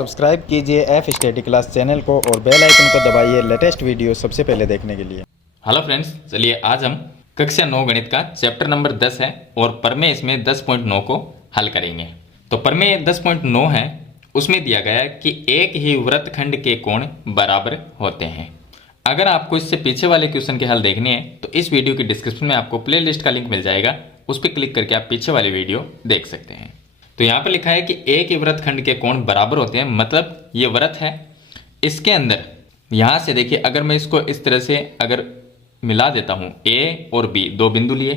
Subscribe कीजिए F study class channel को और बेल आइकन को दबाइए लेटेस्ट वीडियो सबसे पहले देखने के लिए। हेलो फ्रेंड्स, चलिए आज हम कक्षा 9 गणित का चैप्टर नंबर 10 है और प्रमेय इसमें 10.9 को हल करेंगे। तो प्रमेय 10.9 है, उसमें दिया गया है कि एक ही वृत्तखंड के कोण बराबर होते हैं। अगर आपको इससे पीछे वाले क्वेश्चन के हल देखने हैं तो इस वीडियो की डिस्क्रिप्शन में आपको प्ले लिस्ट का लिंक मिल जाएगा, उस पर क्लिक करके आप पीछे वाली वीडियो देख सकते हैं। तो यहाँ पर लिखा है कि एक ही वृत्तखंड के कोण बराबर होते हैं, मतलब ये वृत्त है, इसके अंदर यहाँ से देखिए, अगर मैं इसको इस तरह से अगर मिला देता हूँ, ए और बी दो बिंदु लिए,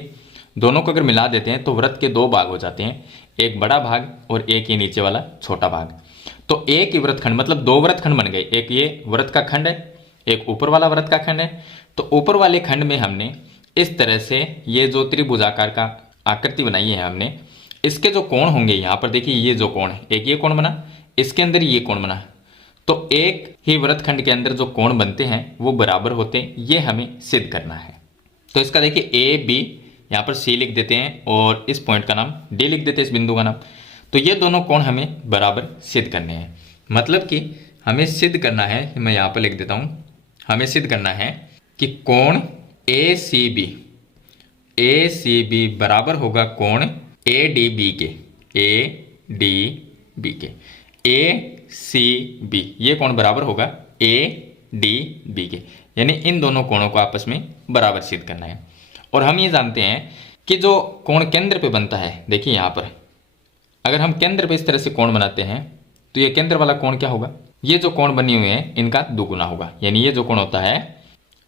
दोनों को अगर मिला देते हैं तो वृत्त के दो भाग हो जाते हैं, एक बड़ा भाग और एक ये नीचे वाला छोटा भाग। तो एक ही वृत्तखंड मतलब दो वृत्तखंड बन गए, एक ये वृत्त का खंड है, एक ऊपर वाला वृत्त का खंड है। तो ऊपर वाले खंड में हमने इस तरह से ये जो त्रिभुजाकार का आकृति बनाई है हमने, इसके जो कोण होंगे यहाँ पर देखिए, ये जो कोण है, एक ये कोण बना, इसके अंदर ये कोण बना, तो एक ही वृत्तखंड के अंदर जो कोण बनते हैं वो बराबर होते हैं, ये हमें सिद्ध करना है। तो इसका देखिए ए बी, यहाँ पर सी लिख देते हैं और इस पॉइंट का नाम डी लिख देते हैं, इस बिंदु का नाम। तो ये दोनों कोण हमें बराबर सिद्ध करने हैं, मतलब कि हमें सिद्ध करना है, मैं यहाँ पर लिख देता हूँ, हमें सिद्ध करना है कि कोण ए सी बी बराबर होगा कोण ए डी बी के, ए सी बी, ये कोण बराबर होगा ए डी बी के, यानी इन दोनों कोणों को आपस में बराबर सिद्ध करना है। और हम ये जानते हैं कि जो कोण केंद्र पे बनता है, देखिए यहाँ पर अगर हम केंद्र पे इस तरह से कोण बनाते हैं तो ये केंद्र वाला कोण क्या होगा, ये जो कोण बनी हुए हैं इनका दुगुना होगा, यानी ये जो कोण होता है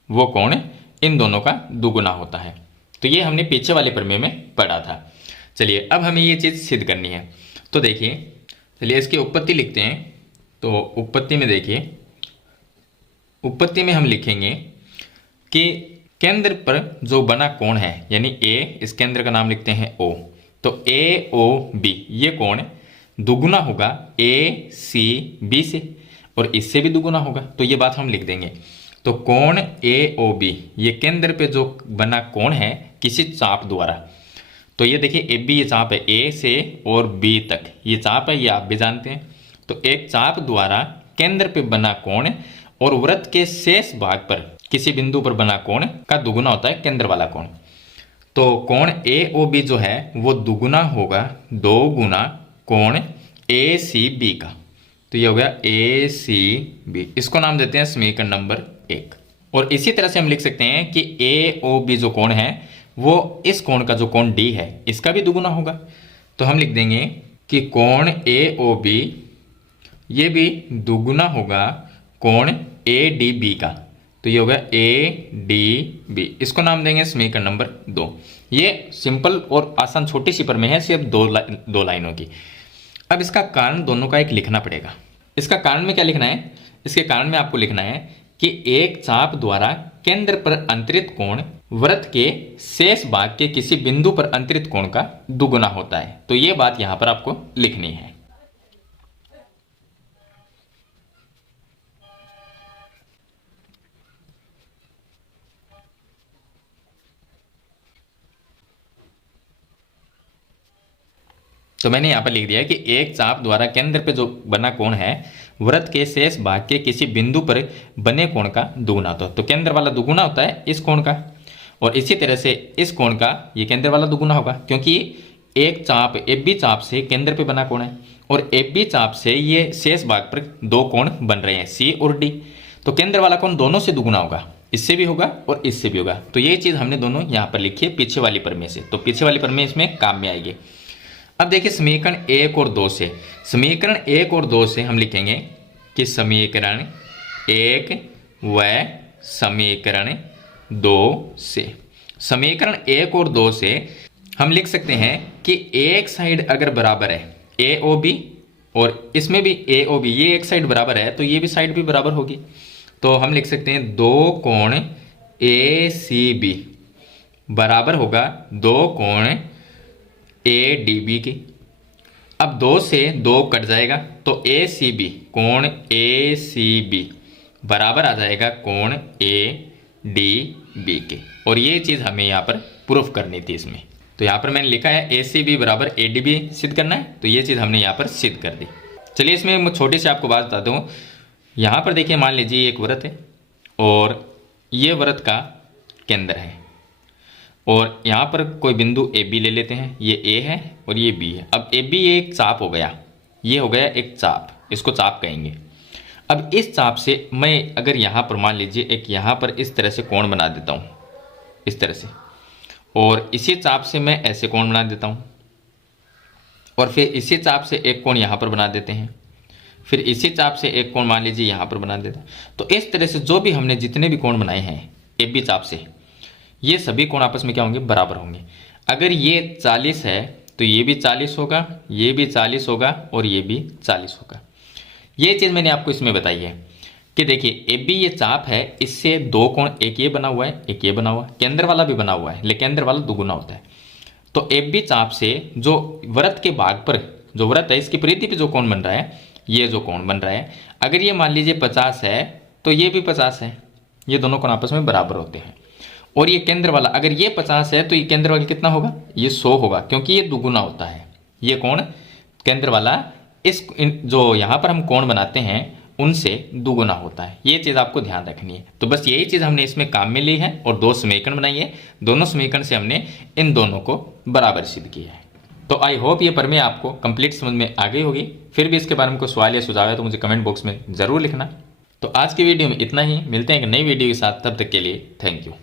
वो कोण इन दोनों का दुगुना होता है। तो ये हमने पीछे वाले प्रमेय में पढ़ा था। चलिए अब हमें ये चीज़ सिद्ध करनी है। तो देखिए, चलिए इसकी उत्पत्ति लिखते हैं। तो उत्पत्ति में देखिए, उत्पत्ति में हम लिखेंगे कि केंद्र पर जो बना कोण है, यानी ए, इस केंद्र का नाम लिखते हैं ओ, तो ए ओ बी, ये कोण दुगुना होगा ए सी बी से, और इससे भी दुगुना होगा, तो ये बात हम लिख देंगे। तो कोण ए ओ बी, ये केंद्र पे जो बना कोण है किसी चाप द्वारा, तो ये देखिए ए बी, ये चाप है ए से और बी तक, ये चाप है, ये आप भी जानते हैं। तो एक चाप द्वारा केंद्र पे बना कोण और वृत्त के शेष भाग पर किसी बिंदु पर बना कोण का दुगुना होता है केंद्र वाला कोण। तो कोण ए ओ बी जो है वो दुगुना होगा, दो गुना कोण ए सी बी का। तो ये हो गया ए सी बी, इसको नाम देते हैं समीकरण नंबर 1। और इसी तरह से हम लिख सकते हैं कि ए ओ बी जो कोण है वो इस कोण का जो कोण डी है इसका भी दुगुना होगा। तो हम लिख देंगे कि कोण ए ओ बी ये भी दुगुना होगा कोण ए डी बी का। तो ये होगा ए डी बी, इसको नाम देंगे समीकरण नंबर 2। ये सिंपल और आसान छोटी सी प्रमेय है, सिर्फ दो लाइनों की। अब इसका कारण दोनों का एक लिखना पड़ेगा। इसका कारण में क्या लिखना है, इसके कारण में आपको लिखना है कि एक चाप द्वारा केंद्र पर अंतरित कोण वृत्त के शेष भाग के किसी बिंदु पर अंतरित कोण का दुगुना होता है। तो ये बात यहां पर आपको लिखनी है। तो मैंने यहां पर लिख दिया है कि एक चाप द्वारा केंद्र पे जो बना कोण है वृत्त के शेष भाग के किसी बिंदु पर बने कोण का दुगुना होता है। तो केंद्र वाला दुगुना होता है इस कोण का, और इसी तरह से इस कोण का ये केंद्र वाला दुगुना होगा, क्योंकि एक चाप ए बी चाप से केंद्र पे बना कोण है और ए बी चाप से ये शेष भाग पर दो कोण बन रहे हैं सी और डी। तो केंद्र वाला कोण दोनों से दुगुना होगा, इससे भी होगा और इससे भी होगा। तो ये चीज़ हमने दोनों यहाँ पर लिखी है पीछे वाली प्रमेय से, तो पीछे वाली प्रमेय इसमें काम में आएगी। अब देखिए समीकरण 1 और 2 से, समीकरण 1 और 2 से हम लिखेंगे कि समीकरण 1 व समीकरण 2 से, समीकरण 1 और 2 से हम लिख सकते हैं कि एक साइड अगर बराबर है ए ओ बी और इसमें भी ए ओ बी, ये एक साइड बराबर है तो ये भी साइड भी बराबर होगी। तो हम लिख सकते हैं दो कोण ए सी बी बराबर होगा दो कोण ए डी बी की। अब 2 से 2 कट जाएगा तो ए सी बी, कोण ए सी बी बराबर आ जाएगा कोण ए डी बी के। और ये चीज़ हमें यहाँ पर प्रूफ करनी थी इसमें। तो यहाँ पर मैंने लिखा है ए सी बी बराबर ए डी बी सिद्ध करना है, तो ये चीज़ हमने यहाँ पर सिद्ध कर दी। चलिए इसमें मैं छोटी सी आपको बात बताता हूँ। यहाँ पर देखिए, मान लीजिए एक वृत्त है और ये वृत्त का केंद्र है, और यहाँ पर कोई बिंदु ए बी ले लेते हैं। ये ए है और ये बी है। अब ए बी एक चाप हो गया, ये हो गया एक चाप, इसको चाप कहेंगे। अब इस चाप से मैं अगर यहाँ पर मान लीजिए एक यहाँ पर इस तरह से कोण बना देता हूँ, इस तरह से, और इसी चाप से मैं ऐसे कोण बना देता हूँ, और फिर इसी चाप से एक कोण यहाँ पर बना देते हैं, फिर इसी चाप से एक कोण मान लीजिए यहाँ पर बना देते हैं। तो इस तरह से जो भी हमने जितने भी कोण बनाए हैं ए बी चाप से, ये सभी कोण आपस में क्या होंगे, बराबर होंगे। अगर ये 40 है तो ये भी 40 होगा, ये भी 40 होगा और ये भी 40 होगा। ये चीज़ मैंने आपको इसमें बताई है कि देखिए ए बी ये चाप है, इससे दो कोण, एक ये बना हुआ है, एक ये बना हुआ है, केंद्र वाला भी बना हुआ है, लेकिन केंद्र वाला दुगुना होता है। तो ए बी चाप से जो वृत्त के भाग पर जो वृत्त है, इसकी परिधि पे जो कोण बन रहा है, ये जो कोण बन रहा है, अगर ये मान लीजिए 50 है तो ये भी 50 है, ये दोनों कोण आपस में बराबर होते हैं। और ये केंद्र वाला, अगर ये 50 है तो ये केंद्र वाला कितना होगा, ये 100 होगा, क्योंकि ये दुगुना होता है। ये कोण केंद्र वाला इस जो यहाँ पर हम कोण बनाते हैं उनसे दुगुना होता है। ये चीज़ आपको ध्यान रखनी है। तो बस यही चीज़ हमने इसमें काम में ली है और दो समीकरण बनाई है। दोनों समीकरण से हमने इन दोनों को बराबर सिद्ध किया है। तो आई होप ये प्रमेय आपको कंप्लीट समझ में आ गई होगी। फिर भी इसके बारे में कोई सवाल या सुझाव है तो मुझे कमेंट बॉक्स में ज़रूर लिखना। तो आज की वीडियो में इतना ही, मिलते हैं एक नई वीडियो के साथ, तब तक के लिए थैंक यू।